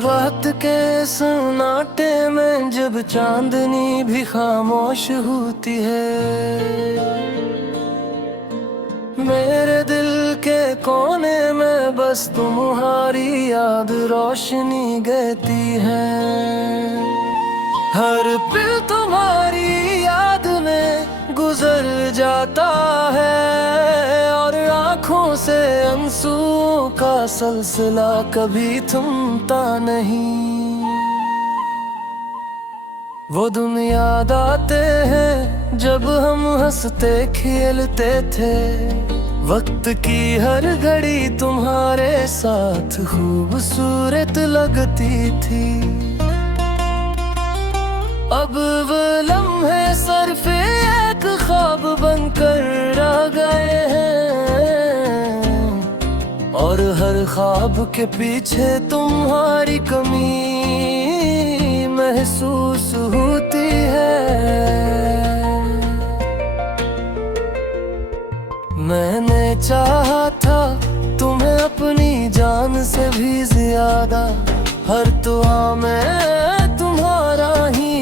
रात के सन्नाटे में जब चांदनी भी खामोश होती है, मेरे दिल के कोने में बस तुम्हारी याद रोशनी गहती है। हर पल तुम्हारी याद में गुजर जाता है और आँखों से आंसुओं का सिलसिला कभी थमता नहीं। वो दिन याद आते हैं जब हम हंसते खेलते थे, वक्त की हर घड़ी तुम्हारे साथ खूबसूरत लगती थी। अब वो लम्हे सिर्फ एक ख्वाब बनकर रह गए हैं और हर ख्वाब के पीछे तुम्हारी कमी महसूस होती है। मैंने चाहा था तुम्हें अपनी जान से भी ज्यादा, हर दुआ में तुम्हारा ही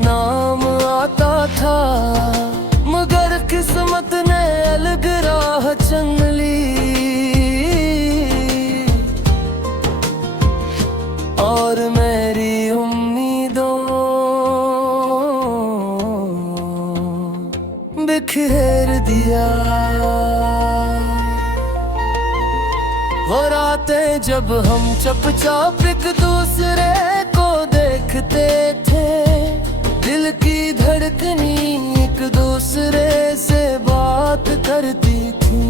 नाम आता था, मगर किस्मत ने अलग राह चुन ली और मेरी उम्मीदों बिखेर दिया। वो रातें जब हम चुपचाप एक दूसरे को देखते थे, दिल की धड़कनी एक दूसरे से बात करती थी।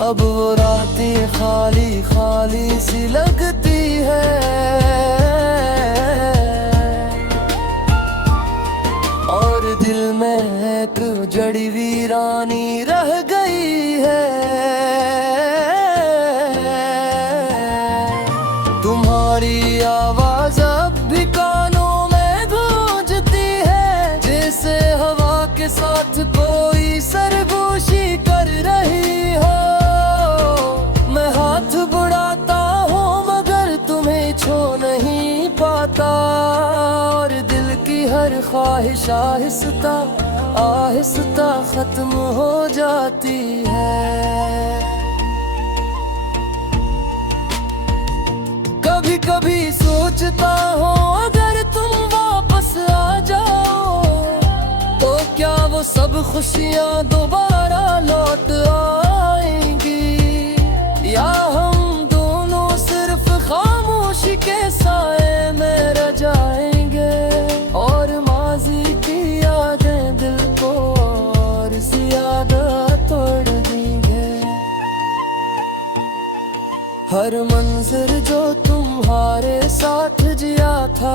अब वो रातें खाली खाली सी लगती है और दिल में एक जड़ी वीरानी रह गई है। तुम्हारी आवाज अब भी कानों में गूंजती है, जैसे हवा के साथ कोई सरगोशी कर रही हो। मैं हाथ बढ़ाता हूँ मगर तुम्हें छू नहीं पाता और दिल की हर ख्वाहिश आहिस्ता आहिस्ता खत्म हो जाती है। कभी कभी सोचता हूँ अगर तुम वापस आ जाओ तो क्या वो सब खुशियाँ दोबारा लौट आएंगी, या हम दोनों सिर्फ खामोशी के साए में रह जाएंगे और माजी की यादें दिल को और ज्यादा तोड़ देंगे। हर मंजर जो तुम्हारे साथ जिया था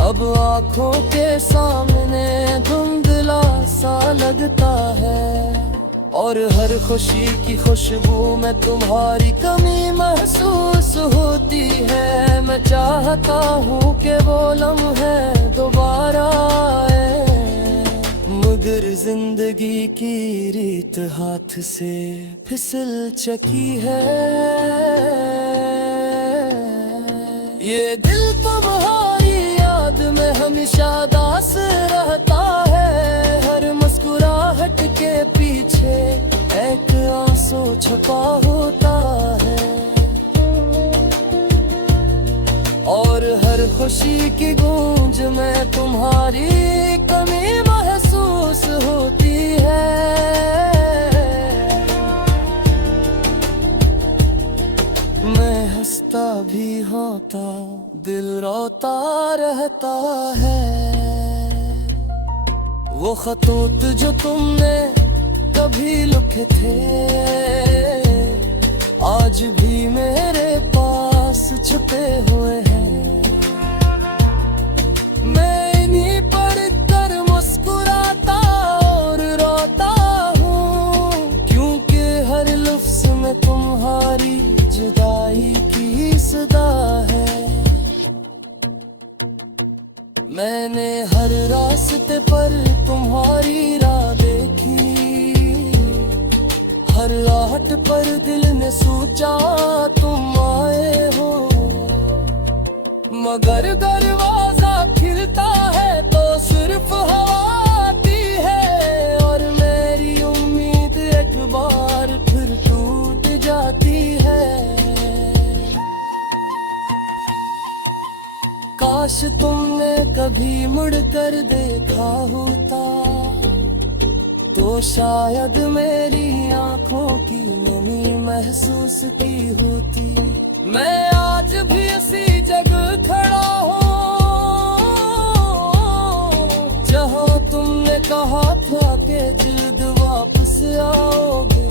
अब आँखों के सामने धुंधला सा लगता है और हर खुशी की खुशबू में तुम्हारी कमी महसूस होती है। मैं चाहता हूँ कि वो लम्हे दोबारा आए, मगर जिंदगी की रीत हाथ से फिसल चुकी है। ये दिल तुम्हारी याद में हमेशा दास रहता है, हर मुस्कुराहट के पीछे एक आंसू छुपा होता है और हर खुशी की गूंज में तुम्हारी कमी महसूस होती है। मैं हंसता भी होता दिल रोता रहता है। वो खतूत जो तुमने कभी लिखे थे आज भी मेरे पास छुपे हुए हैं। मैं इन्हीं पढ़ कर मुस्कुराता और रोता हूँ क्योंकि हर लफ्ज़ में तुम्हारी जुदाई की सदा है। मैंने हर रास्ते पर तुम्हारी राह देखी, हर आहट पर दिल ने सोचा तुम आए हो। मगर दरवाजा खिलता है तो सिर्फ हवा आती है, और मेरी उम्मीद एक बार फिर टूट जाती है। काश तुमने कभी मुड़कर देखा होता तो शायद मेरी आंखों की नमी महसूस की होती। मैं आज भी इसी जगह खड़ा हूँ जहाँ तुमने कहा था कि जल्द वापस आओगे।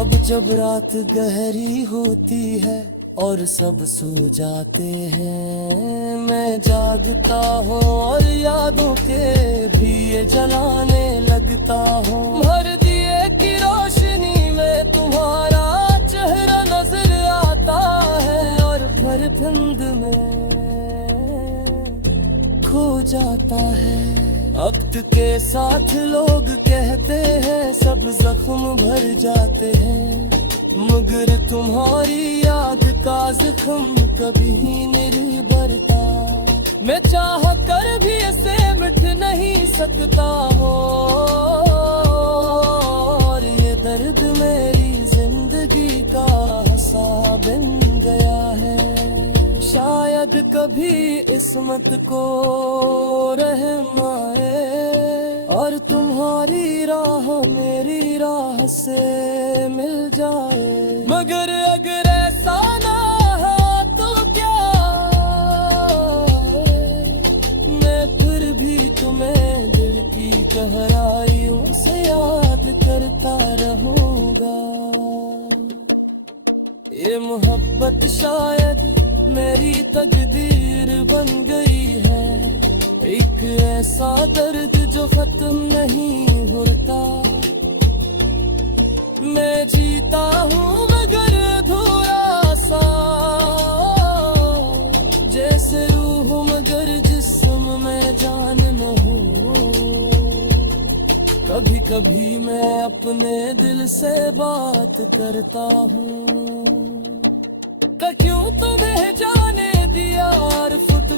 अब जब रात गहरी होती है और सब सो जाते हैं, मैं जागता हूँ और यादों के दिए जलाने लगता हूँ। भर दिए की रोशनी में तुम्हारा चेहरा नजर आता है, और भर धुंध में खो जाता है। वक्त के साथ लोग कहते हैं सब जख्म भर जाते हैं, मगर तुम्हारी याद का जख्म कभी नहीं भरता। मैं चाह कर भी इसे मिट नहीं सकता हूँ, और ये दर्द मेरी जिंदगी का हिस्सा बन गया है। शायद कभी किस्मत को रहम आए और तुम्हारी राह मेरी राह से मिल जाए, मगर अगर ऐसा ना हो तो क्या, मैं फिर भी तुम्हें दिल की गहराइयों से याद करता रहूंगा। ये मोहब्बत शायद मेरी तकदीर बन गई है, एक ऐसा दर्द जो खत्म नहीं होता। मैं जीता हूँ मगर अधूरा सा, जैसे रूह मगर जिस्म में जान न हो। कभी कभी मैं अपने दिल से बात करता हूँ, क्यों तुम्हें जाने दिया और खुद